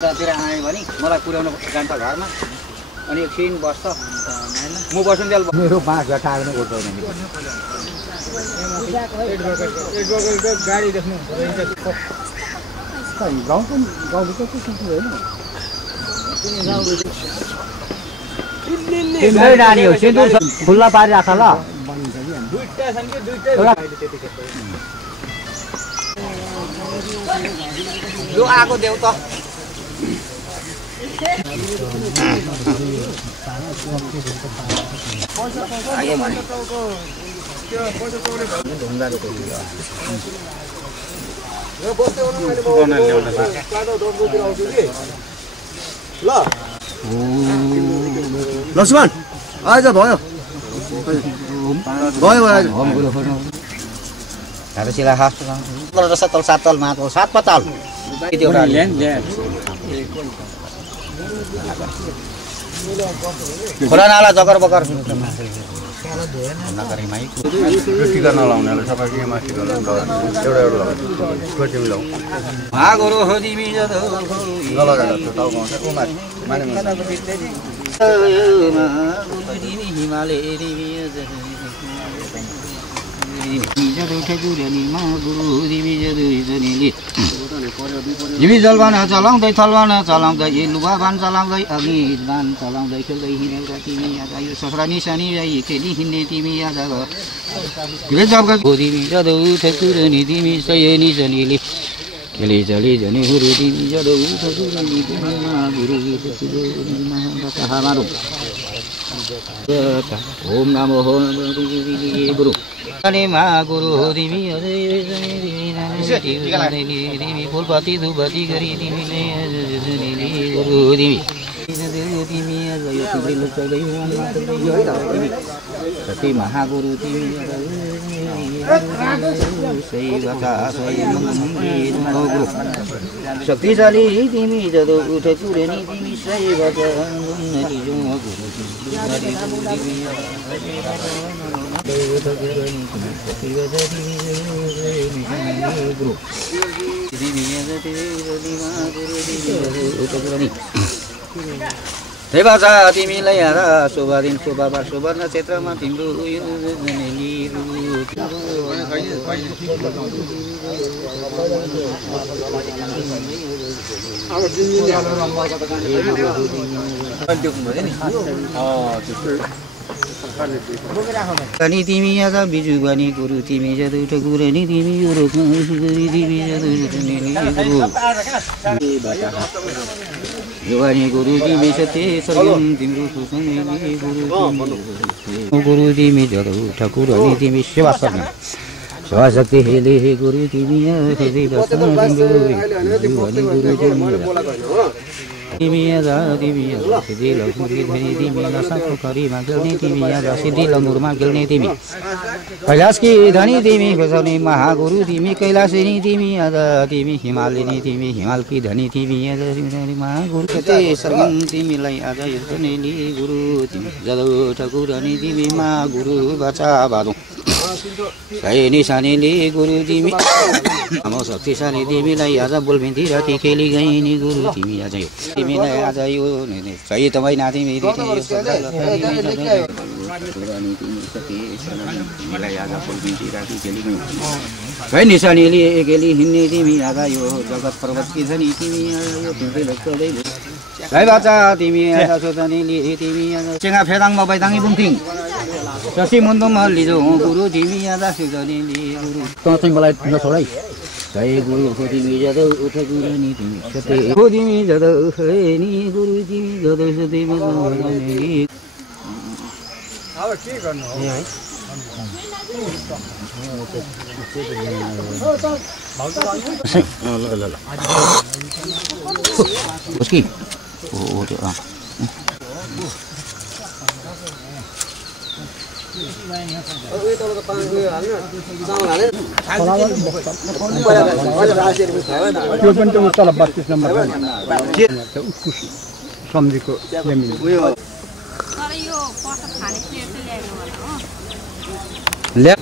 तिर आयो भने मलाई पुर्याउन जान्छ घरमा अनि एकछिन बस्छ म बसुन्जेल मेरो बाँस घटाएर गर्दैन नि गाडी देख्नु गाउँभित्र के होइन तिमीलाई नानी हो सिन्दुर खुल्ला पारि राख ल दुईटा छन् कि दुईटा यो आको देऊ त लक्ष्मण आज भयो शिला तल सात तल माथि सात पताल खोला नाला जगर बगर टिका नलाउनेलाई सबै माथि भागोरो हो तिमी हिमालय जिमी जलवान चलाउँदै थलवान चलाउँदै लुगा बान चलाउँदै अग्नि बान चलाउँदै खेल्दै हिँडेका तिमी आज यो ससुरा निशानी खेली हिँड्ने तिमी आज तिमी जदौ ठकुरनी तिमी सय निशानीले खेली चली जनी गुरु तिमी जदौ ठकुरनी तिमी गुरु ओम नमो गुरु अनि मा गुरु तिमी तिमी फुलपति धुपति गरी तिमीले गुरु तिमी तिमी यो तिमी लुक्दै सती महागुरु तिमी सही बता सही गुरु शक्तिशाली तिमी जदो उठ कुरेनी तिमी सही बता बाजा तिमीलाई हारा शोभा दिन शोभा शुभ नक्षत्रमा तिम्रो अनि तिमी आज बिजु बनी गुरु तिमी जदु ठकुरनी तिमी यो तिमी योगानी गुरु तिमी सत्य सर्वम तिम्रो गुरु तिमी जदु ठकुरनी तिमी सेवा गर्ने सेवा शक्ति हेले गुरु तिमी तिमी आज तिमी सिद्धि लक्ष्मी धनी तिमी नसाको करीमा खेल्ने तिमी आज सिद्धि लङ्गुरमा खेल्ने तिमी कैलाशकी धनी तिमी खोज्ने महागुरु तिमी कैलाशिनी तिमी आज तिमी हिमालिनी तिमी हिमालकी धनी तिमी आज महागुरु कते सर्वम तिमीलाई आज यस्तनेली गुरु तिमी जदो ठकुरनी तिमी मा गुरु बचा बादौ सय निशानीले गुरु तिमी हाम्रो शक्तिशाली तिमीलाई आज बोलबिन्ती राति खेली गइनी गुरु तिमी आज यो तिमीलाई आज यो सही तपाईँ नाति तिमीलाई आज बोलबिन्ती राति खेली गइनी सय निशानीले खेली हिँड्ने तिमी आज यो जगत पर्वत कि छ नि तिमी यो तिमी लक्ष्दै भाइ बाचा तिमी आज सोचनीले तिमी चेङा फेदाङमा बैदाङी बुन्थिङ शशि मुन्दम लिजो गुरु तिमी आज सोचनीले गुरु त चाहिँ मलाई नछोडाइ जय गुरु हो तिमी जदो उठ गुरु नि तिमी सत्य हो तिमी जदो नि गुरु तिमी जदो सत्य मनी अब के गर्नु हो है ल उसकी ओ त्यो त्यो पनि त तल 32 नम्बर सम्झीको जमिन तर यो पसक खाने प्लेट चाहिँ ल्याइनु होला हो ले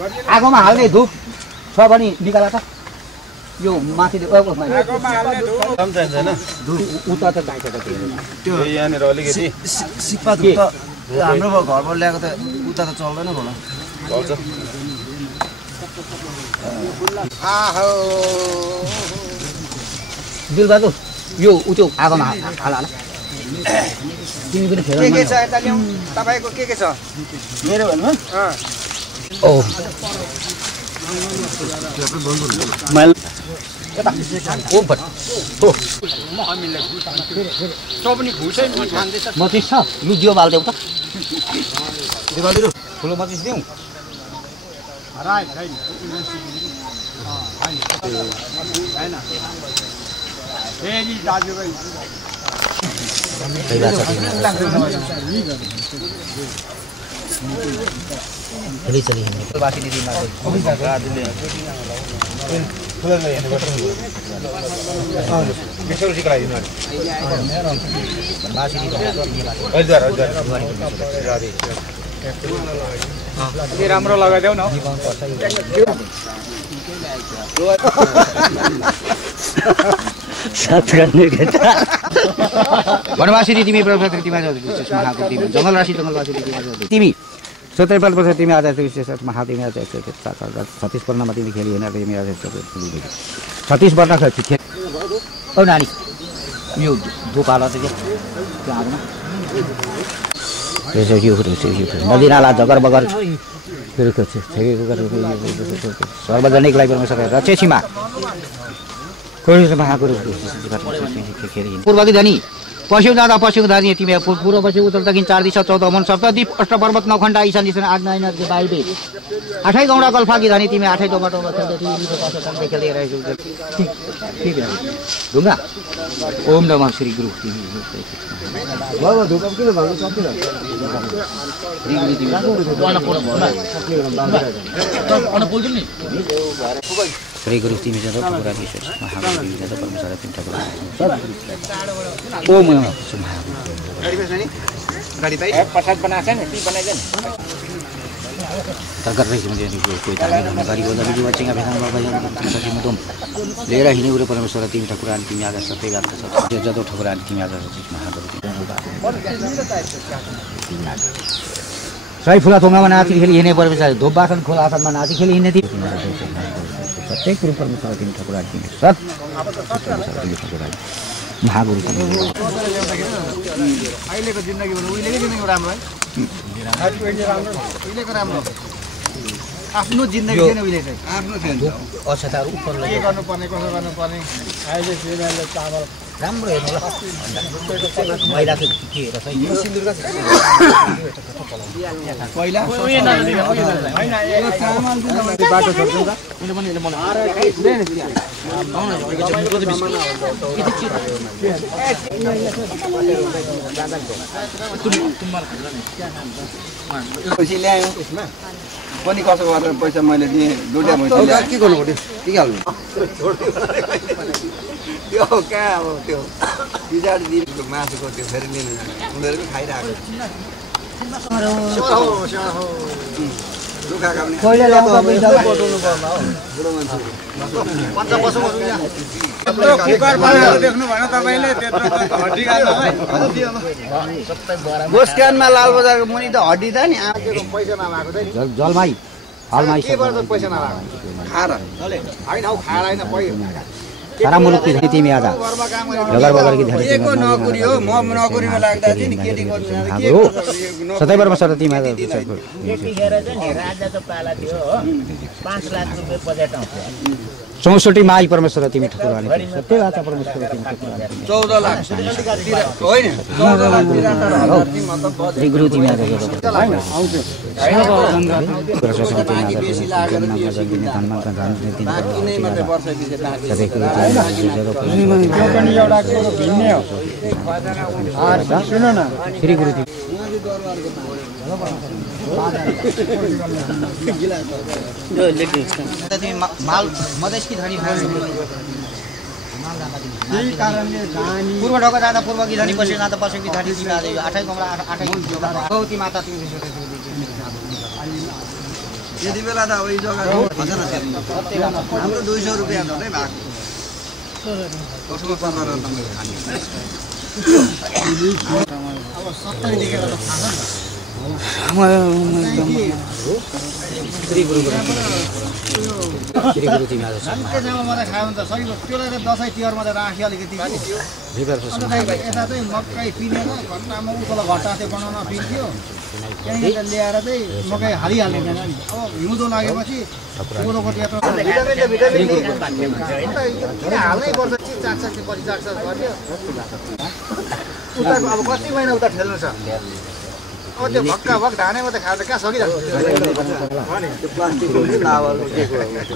आगोमा हाल्ने धुप छ भने निकाला त यो माथि उता त चाहिन्छ त त्यो यहाँनिर अलिकति सिक्पा धुप त हाम्रो घरबाट ल्याएको त उता त चल्दैन होला चल्छ दिलबहादुर यो उत्यो आगोमा हाल हाल तिमी पनि फेर के छ यता ल्याउँ तपाईको के छ मेरो भन्नु ओ मैले यता ओम भट हो पनि घुसै खाँदैछ मचिस छ यो जियो बाल्देऊ त दिवालीहरु ठुलो मचिस दिउँ राई छैन हैन फेरि दाजुभाइ चली चली बासी दिदी मारे राम्रो लगाइदेऊ न साथ गर्ने केटा वनवासी तिमी प्रकृति तिमी महाको तिमी जंगल राशि जंगलवासी तिमी 17 वर्ष तिमी आज विशेष महातिमी आज 36 वर्षमा तिमी खेली होइन तिमी आज 36 वर्ष खेल औ नानी यो धुपाला चाहिँ के आगोमा त्यसो यो नदी नाला जगर बगर सार्वजनिकलाई परमेश्वर रचेसीमा पूर्वकी धनी पश्चिम जाँदा पश्चिम धानी तिमी पूर्व पश्चिम उत्तर दक्षिण 4 दिशा 14 मन सप्तद्वीप अष्टपर्वत नौखण्डा ईशान दिशा आठ नयन बाहिर 8 गौडा गल्फाकी धानी तिमी 8 टोमाटोमा खेल्दै ढुङ्गा ओम नमः श्री गुरु श्री गुरु तिमी जाँदा ठकुरा विशेष महागुरु तिमी जाँदा परमेश्वर तिमी ठकुरा ओम नमः गाडी भाइ प्रसाद बनाछ नि ती बनाइदेन तरकार रही मुझे कोई तारीफ गाड़ी बोला भी बच्चेगा भेजने बाबा जान सच्ची में तुम ले रहा ही नहीं पूरे परमेश्वर तीन ठकुरा तिमी आजा सबै गात सब जदो ठकुरा तिमी आजा सच्ची महागुरु सही फुला थोंगा में नाची खेली हिने परमेश्वर धोबासन खोला आसन में नाची खेली हिने थी प्रत्येक रूप परमेश्वर तिमी ठकुरा तिमी सब तिमी ठकुरा महागुरु अहिलेको जिन्दगी भन्नु उहिलेकै जिन्दगी राम्रो है उहिलेको राम्रो आफ्नो जिन्दगी छैन उहिले चाहिँ आफ्नो छैन अक्षताहरू उपर के गर्नुपर्ने कसो गर्नुपर्ने अहिले सिनेमाले चामल राम्रो हेर्नु ल महिला के रहेछ पहिला हैन यो चामल बाटो छोड्छ त उले पनि मलाई पैसा ल्यायो त्यसमा पनि कसो गरेर पैसा मैले दिएँ दुईटा पैसा के गर्नु पर्यो के हाल्नु त्यो कहाँ अब त्यो पछाडि दिनको मासुको त्यो फेरि लिनु जाने उनीहरू पनि खाइरहेको दुखाएको पनि पहिला ल्याउँदा पैसा पठाउनु पर्ला हो बुढो मान्छे कुकर बनाएको देख्नु भएन तपाईले त्यत्रो हड्डी गाड्नलाई गोस्क्यानमा लाल बजारको मुनि त हड्डी त नि आकेको पैसा नलाएको चाहिँ जलमाई हालमाई के गर्छ पैसा नलाएको खाएर हैन हौ खाएर हैन सारा मुलुक की तिमी आजा नगर बगर की धरी एको नौकरी हो म नौकरीमा लाग्दा चाहिँ नि केटी गर्नु हो सधैँभर सर तिमी आजा त्यतिखेर चाहिँ नि राजाको पाला थियो हो 5 लाख रुपैयाँ बजेट आउँछ 64 माई परमेश्वर तिमी ठकुरा सत्य बात परमेश्वर तिमी ठकुरा 14 लाख होइन 14 लाख श्री गुरु तिमी आजा आउँछ किनै मात्रै वर्ष पछि पनि एउटा कुरो भिन्नै हो सुन न श्री गुरु तिमी माल मधेसकी धनी पूर्व ढोका जाँदा पूर्वकी धनी पश्चिम जाँदा पश्चिमकी धनी तिमी आज 8 कमरा 8 गौती माता तिमी यति बेला त अब यो जग्गा हाम्रो 200 रुपियाँ झनै भएको कसको गरेर तपाईले खाने अब 70 देखेर त थाहा दसैँ तिहारमा त राखी अलिकति यता चाहिँ मकै पिनेर घन्टामा उतलो घट्टा चाहिँ बनाउन पिन्थ्यो त्यहाँदेखि ल्याएर चाहिँ मकै हालिहाल्ने थिएन नि अब हिउँदो लागेपछि कोदोको त्यहाँ हाल्नै पर्छ चाकचाक पछि चाकचाक गर्थ्यो उता अब कति महिना उता ठेल्नु छ अब त्यो भक्का भक धानेमा त खाएर कहाँ सकिरहेको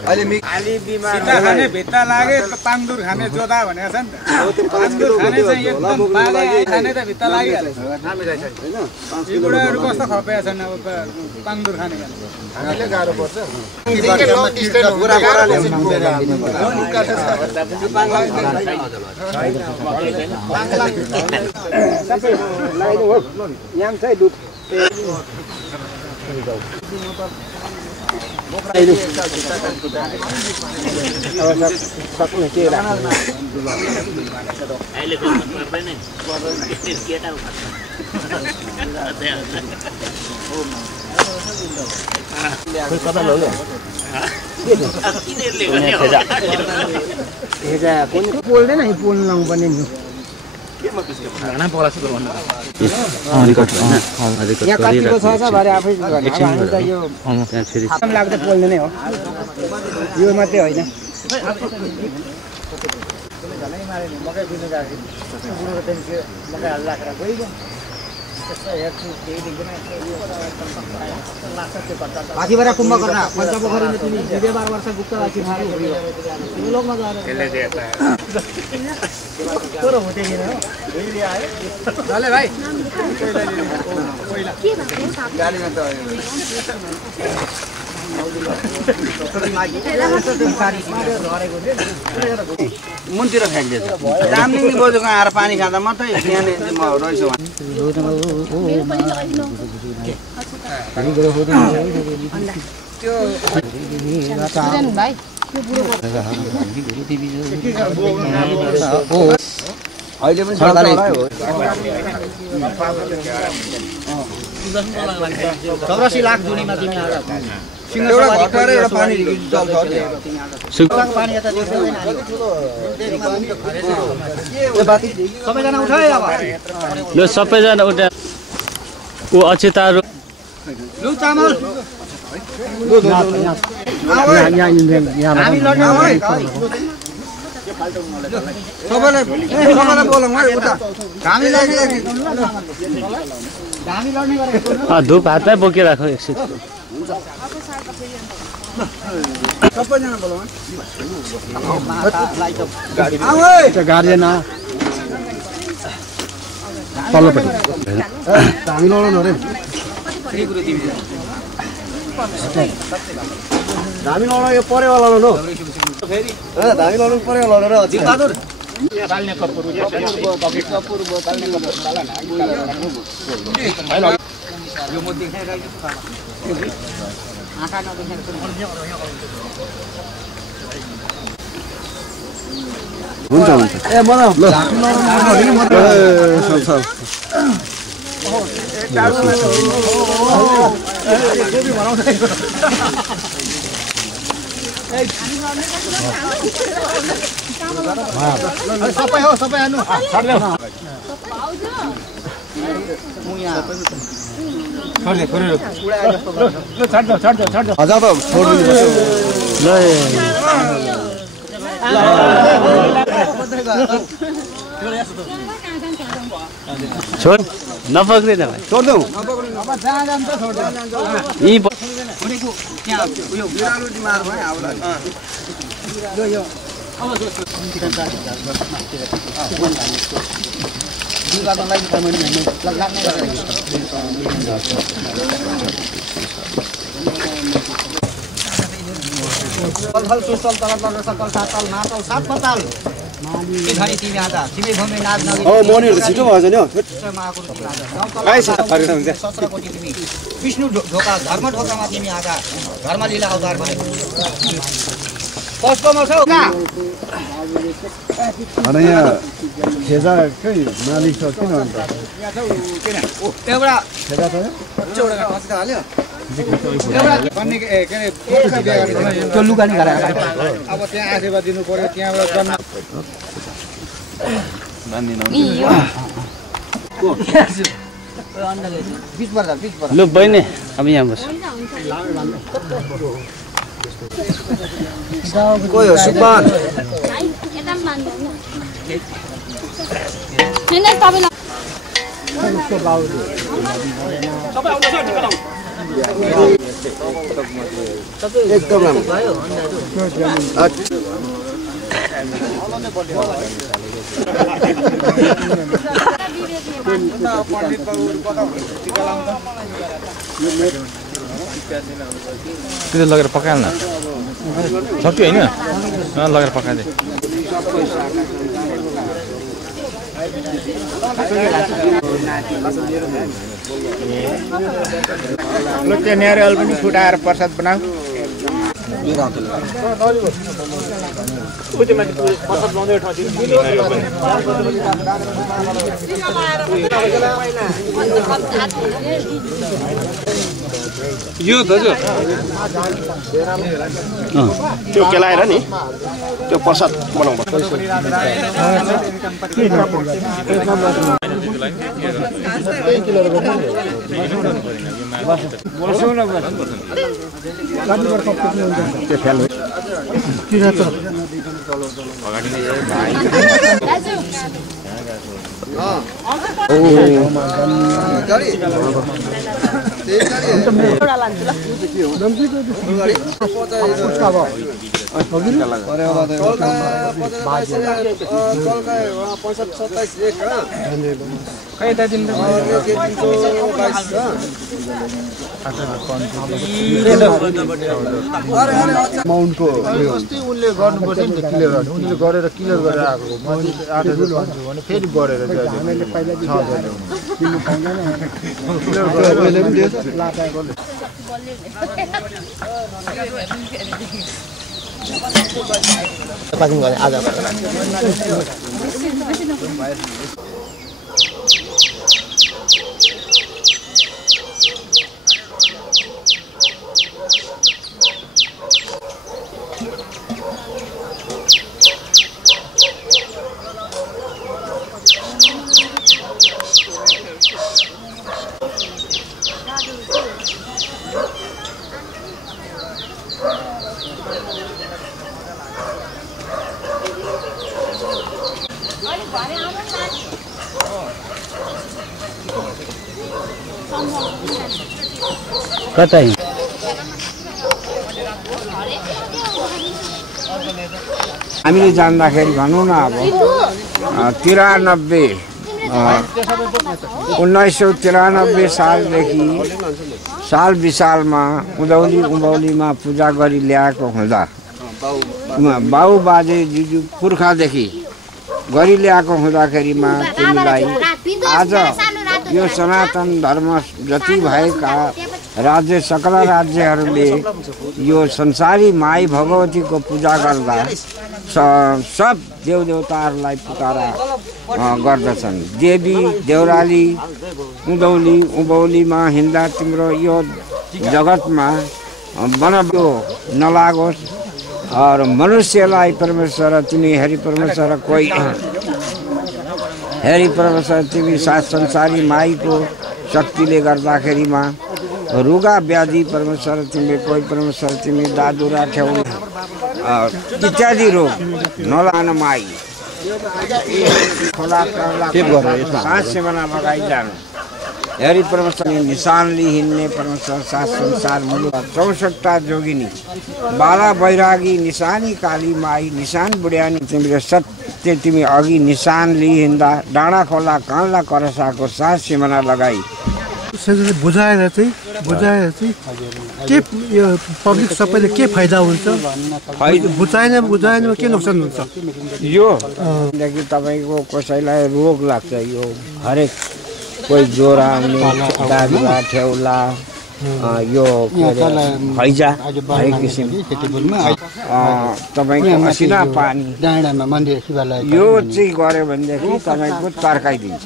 खाने भित्ता लागे पाङदुर खाने जोदा भनेको छ नि त पाङदुर खाने चाहिँ एकदम बाले खाने त भित्ता लागिहाल्छ यी बुढाहरू कस्तो खपेका छन् अब पाङदुर खाने हामीले गाह्रो पर्छ पोल्दैन नि पोल्नु लाउनु पर्ने नि यहाँ कतिको छ भरे आफै यो लाग्दा पोल्ने हो यो मात्रै होइन मकै बिनु गएको मकै हाल राखेर गइगयो माथिबाट कुम्भकर्ण पञ्चपोखरीले तिमी 12 वर्ष गुप्त राखी लोकमा गएर भाइ मुनतिर फ्याँक्दैछ दामलिङ बोजूको आएर पानी खाँदा मात्रै यहाँनिर म रहेछु अहिले पनि चौरासी लाख दुनीमा तिमी सबैजना उठाए अब ल सबैजना उठा ऊ अक्षताहरू लु चामल हामी लड्ने हो सबैलाई बोलाउँ है उता हामी लड्ने गरेको धुप हातमै बोकिराखो एकछिन सबैजना बोलाउँ गार्जेन तल्लोपट्टि हामी लडाउनु अरे धामी लडाउनु यो परेवाला लडाउनु धामी लडाउनु परेवाला र बहादुर हुन्छ हुन्छ ए मलाई सबै हो सबै हाल्नु हजार त छोड नपक्रिँदैन भाइ छोड्देऊ यी सुस्तल तल सकल सातल मातल सात पताल धनी तिमी आज तिमी भूमि नाच नगरी मनीहरू त छिटो भएछ नि हौ विष्णु ढोका धर्म ढोकामा तिमी आज धर्म लीला अवतार भने कसकोमा छौ अनि यहाँ खेजाकै मालिक छ किन अन्त एउटा खेजा छ त्यो लुगा नि गराएर अब त्यहाँ आशीर्वाद दिनु पर्यो त्यहाँबाट जन्म लु बहिनी अब यहाँ बस कोही हो सुपान एकदम त्यो लगेर पकाएल न सक्यो होइन लगेर पकाइदिए त्यो नेरियल पनि फुटाएर प्रसाद बनाऊ यो दाजु त्यो केलाएर नि त्यो प्रसाद बनाउनु माउन्टको उनले गर्नुपर्छ नि त क्लियर गर्नु उनीले गरेर क्लियर गरेर आएको म 8,000 भन्छु भने फेरि बढेर हामीले पहिला 6,000 किन्नु पाउँदैन पहिले पनि दिएछ पाकिङ गरे आज कतै हामीले जान्दाखेरि भनौँ न अब 1993 सालदेखि साल विशालमा उँभौलीमा पूजा गरी ल्याएको हुँदा बाउ बाजे जिजु पुर्खादेखि गरी ल्याएको हुँदाखेरिमा तिमीलाई आज यो सनातन धर्म जति भएका राज्य सकल राज्यहरूले यो संसारी माई भगवतीको पूजा गर्दा सब देवदेवताहरूलाई पुकारा गर्दछन्। देवी देउराली उँभौलीमा हिँड्दा तिम्रो यो जगतमा बनबो नलागोस् और मनुष्यलाई परमेश्वर तिमी हरि परमेश्वर कोही हरि परमेश्वर तिमी सात संसारी माईको शक्तिले गर्दाखेरिमा रुगा व्याधि परमेश्वर तिमीले कोही परमेश्वर तिमी दादुरा ठेउ इत्यादि रोग नलान माई खोला सास सेवना लगाई जानु हरि परमेश्वर निशान ली हिँड्ने परमेश्वर सात संसार मुलुक 64 जोगिनी बाला बैरागी निशानी काली माई निशान बुढ्यानी तिमीले सत्य तिमी अघि निशान ली हिँड्दा डाँडा खोला काँला करसाको सास सिमाना लगाई बुझाएर चाहिँ बुझाएपछि के यो पब्लिक सबैले के फाइदा हुन्छ बुझाएनमा के नोक्सान हुन्छ यो देखि तपाईँको कसैलाई रोग लाग्छ यो हरेक कोही ज्वरो आउने डायरिया ठेउला यो हैजा हरेक किसिम तपाईँको असिना पानी यो चाहिँ गऱ्यो भनेदेखि तपाईँको तर्काइदिन्छ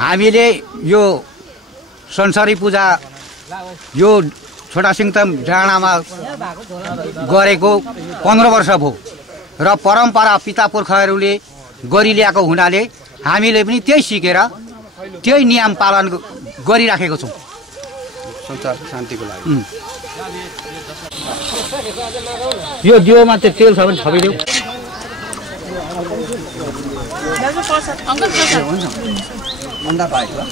हामीले यो संसारी पूजा यो छोटा सिङताम डाँडामा गरेको 15 वर्ष भयो र परम्परा पिता पुर्खाहरूले गरिल्याएको हुनाले हामीले पनि त्यही सिकेर त्यही नियम पालन गरिराखेको छौँ संसार शान्तिको लागि। यो दियोमा चाहिँ तेल छ भने थपिदेऊ। अन्डा पाएको